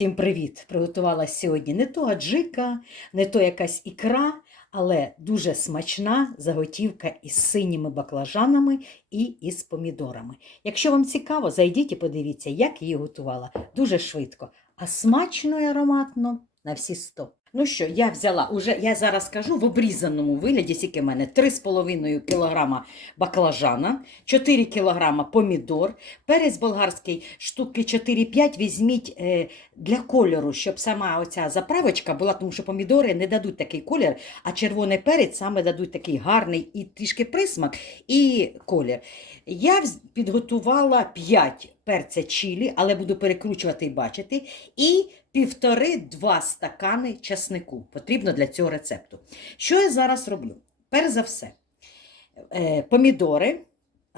Всім привіт! Приготувала сьогодні не то аджика, не то якась ікра, але дуже смачна заготівка із синіми баклажанами і із помідорами. Якщо вам цікаво, зайдіть і подивіться, як її готувала. Дуже швидко, а смачно і ароматно на всі 100. Ну що, я взяла уже, я зараз кажу в обрізаному вигляді, скільки в мене 3,5 кг баклажана, 4 кг помідор, перець болгарський штуки 4-5 візьміть е, для кольору, щоб сама оця заправочка була, тому що помідори не дадуть такий колір, а червоний перець саме дадуть такий гарний і трішки присмак, і колір. Я підготувала 5 перця чилі, але буду перекручувати і бачити, і півтори-два стакани часнику. Потрібно для цього рецепту. Що я зараз роблю? Перш за все, е, помідори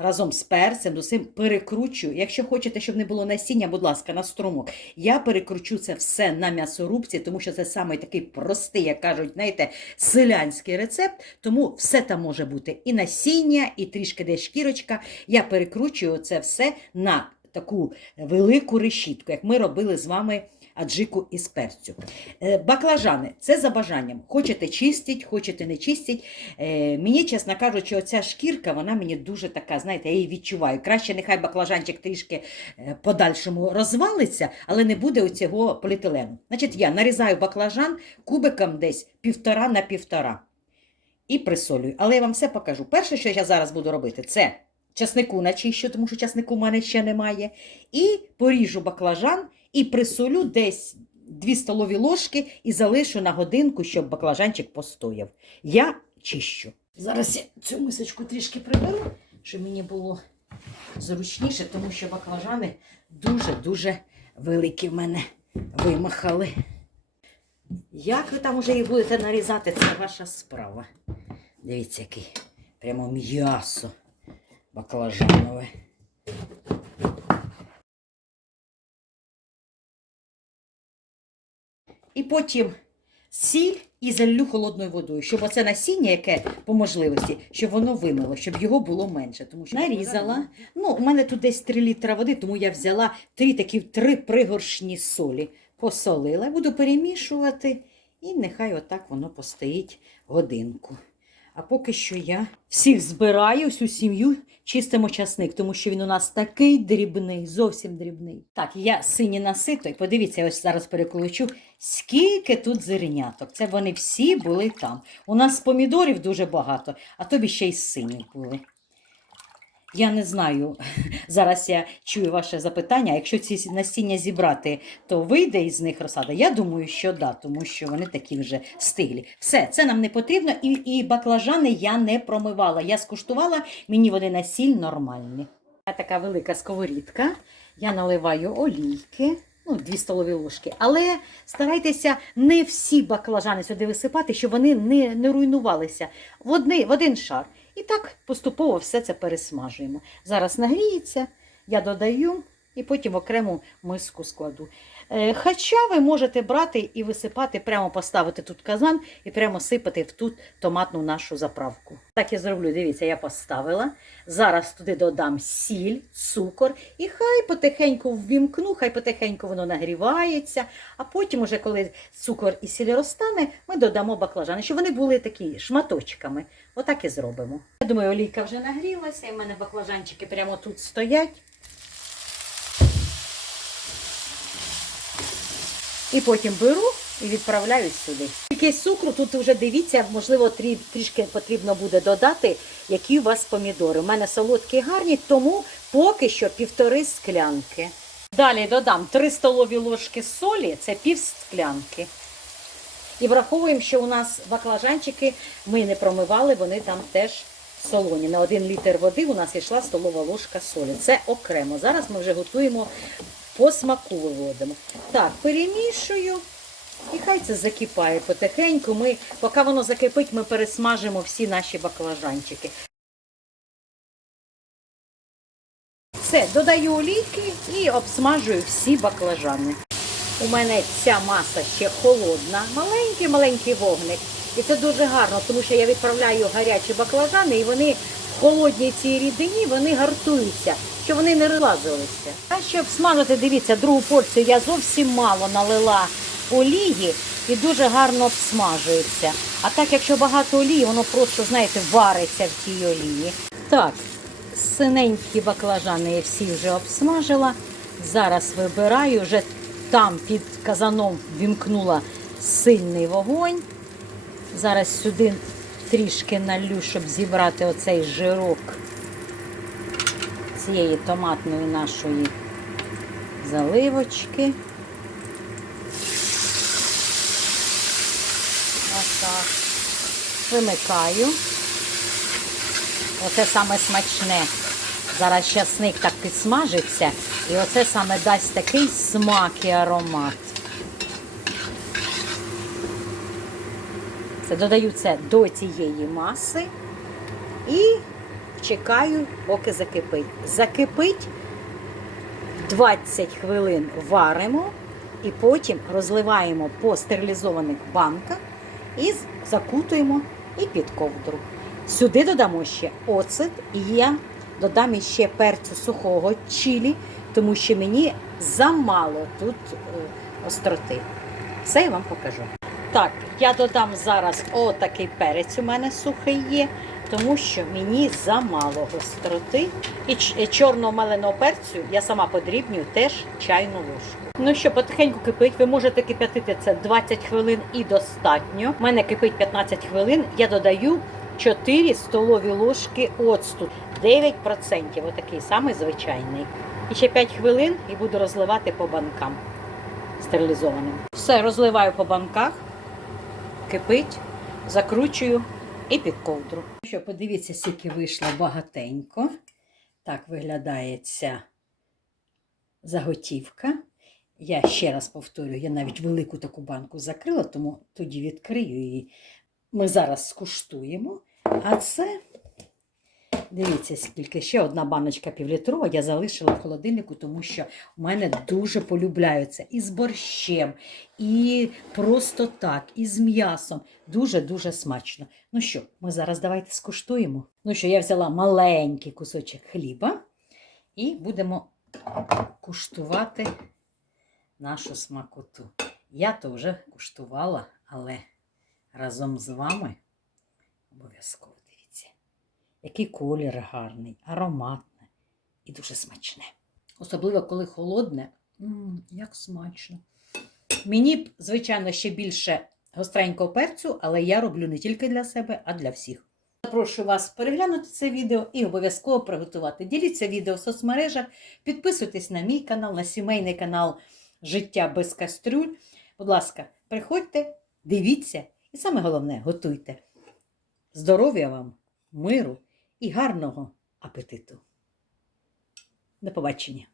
разом з перцем, усім перекручую. Якщо хочете, щоб не було насіння, будь ласка, на струмок. Я перекручу це все на м'ясорубці, тому що це саме такий простий, як кажуть, знаєте, селянський рецепт. Тому все там може бути і насіння, і трішки десь шкірочка. Я перекручую це все на таку велику решітку, як ми робили з вами аджику із перцю. Е, Баклажани це за бажанням. Хочете чистіть, хочете не чистіть. Е, мені, чесно кажучи, оця шкірка, вона мені дуже така, знаєте, я її відчуваю. Краще нехай баклажанчик трішки е, подальшому розвалиться, але не буде оцього поліетилену. Значить, я нарізаю баклажан кубиком десь півтора на півтора і присолюю. Але я вам все покажу. Перше, що я зараз буду робити, це часнику начищу, тому що часнику в мене ще немає. І поріжу баклажан і присолю десь 2 столові ложки і залишу на годинку, щоб баклажанчик постояв. Я чищу. Зараз я цю мисочку трішки приберу, щоб мені було зручніше, тому що баклажани дуже-дуже великі в мене вимахали. Як ви там уже їх будете нарізати, це ваша справа. Дивіться, який прямо м'ясо баклажанове. І потім сіль і залью холодною водою, щоб оце насіння, яке по можливості, щоб воно вимило, щоб його було менше. Тому що нарізала. Ну, у мене тут десь 3 літра води, тому я взяла три такі три пригоршні солі. Посолила, буду перемішувати, і нехай отак воно постоїть годинку. А поки що я всіх збираю, всю сім'ю чистимо часник, тому що він у нас такий дрібний, зовсім дрібний. Так, я сині насито, і подивіться, я ось зараз переколочу, скільки тут зерняток. Це вони всі були там. У нас помідорів дуже багато, а тобі ще й сині були. Я не знаю, зараз я чую ваше запитання. Якщо ці насіння зібрати, то вийде із них розсада? Я думаю, що да, тому що вони такі вже стиглі. Все, це нам не потрібно, і, і баклажани я не промивала. Я скуштувала, мені вони на сіль нормальні. Така велика сковорідка. Я наливаю олійки. Ну, 2 столові ложки. Але старайтеся не всі баклажани сюди висипати, щоб вони не, не руйнувалися в, одни, в один шар. І так поступово все це пересмажуємо. Зараз нагріється, я додаю і потім окрему миску складу. Е, Хоча ви можете брати і висипати, прямо поставити тут казан і прямо сипати в тут томатну нашу заправку. Так я зроблю, дивіться, я поставила. Зараз туди додам сіль, цукор і хай потихеньку ввімкну, хай потихеньку воно нагрівається. А потім, уже коли цукор і сіль розтане, ми додамо баклажани, щоб вони були такі шматочками. Отак і зробимо. Я думаю, олійка вже нагрілася, і в мене баклажанчики прямо тут стоять. І потім беру і відправляю сюди. Кількість цукру тут вже дивіться, можливо, трі- трішки потрібно буде додати, які у вас помідори. У мене солодкі гарні, тому поки що півтори склянки. Далі додам 3 столові ложки солі, це пів склянки. І враховуємо, що у нас баклажанчики ми не промивали, вони там теж солоні. На 1 літр води у нас йшла столова ложка солі. Це окремо. Зараз ми вже готуємо по смаку виводимо. Так, перемішую. І хай це закипає потихеньку. Ми, поки воно закипить, ми пересмажимо всі наші баклажанчики. Все, додаю олійки і обсмажую всі баклажани. У мене ця маса ще холодна, маленький-маленький вогник. І це дуже гарно, тому що я відправляю гарячі баклажани, і вони холодній цій рідині вони гартуються, щоб вони не розлазилися. А щоб смажити, дивіться, другу порцію я зовсім мало налила олії і дуже гарно обсмажується. А так, якщо багато олії, воно просто, знаєте, вариться в тій олії. Так, синенькі баклажани я всі вже обсмажила. Зараз вибираю, вже там під казаном вімкнула сильний вогонь. Зараз сюди трішки налю, щоб зібрати оцей жирок цієї томатної нашої заливочки. Отак. Вимикаю. Оце саме смачне. Зараз часник так підсмажиться, і оце саме дасть такий смак і аромат. Це додаю це до цієї маси і чекаю, поки закипить. Закипить 20 хвилин варимо і потім розливаємо по стерилізованих банках і закутуємо і під ковдру. Сюди додамо ще оцет і я додам іще перцю сухого чилі, тому що мені замало тут е, остроти. Все я вам покажу. Так, я додам зараз отакий перець у мене сухий є, тому що мені замало гостроти. І чорного меленого перцю я сама подрібнюю теж чайну ложку. Ну що, потихеньку кипить, ви можете кип'ятити це 20 хвилин і достатньо. У мене кипить 15 хвилин, я додаю 4 столові ложки оцту, 9%, отакий самий звичайний. І ще 5 хвилин і буду розливати по банкам стерилізованим. Все, розливаю по банках кипить, закручую і під ковдру. Що, подивіться, скільки вийшло багатенько. Так виглядає ця заготівка. Я ще раз повторюю, я навіть велику таку банку закрила, тому тоді відкрию її. Ми зараз скуштуємо. А це, дивіться, скільки ще одна баночка півлітрова я залишила в холодильнику, тому що в мене дуже полюбляються і з борщем, і просто так, і з м'ясом. Дуже-дуже смачно. Ну що, ми зараз давайте скуштуємо. Ну що, я взяла маленький кусочок хліба і будемо куштувати нашу смакоту. Я то вже куштувала, але разом з вами обов'язково який колір гарний, ароматне і дуже смачне. Особливо, коли холодне, М, як смачно. Мені б, звичайно, ще більше гостренького перцю, але я роблю не тільки для себе, а для всіх. Запрошую вас переглянути це відео і обов'язково приготувати. Діліться відео в соцмережах, підписуйтесь на мій канал, на сімейний канал Життя без кастрюль. Будь ласка, приходьте, дивіться і саме головне, готуйте. Здоров'я вам, миру і гарного апетиту. До побачення!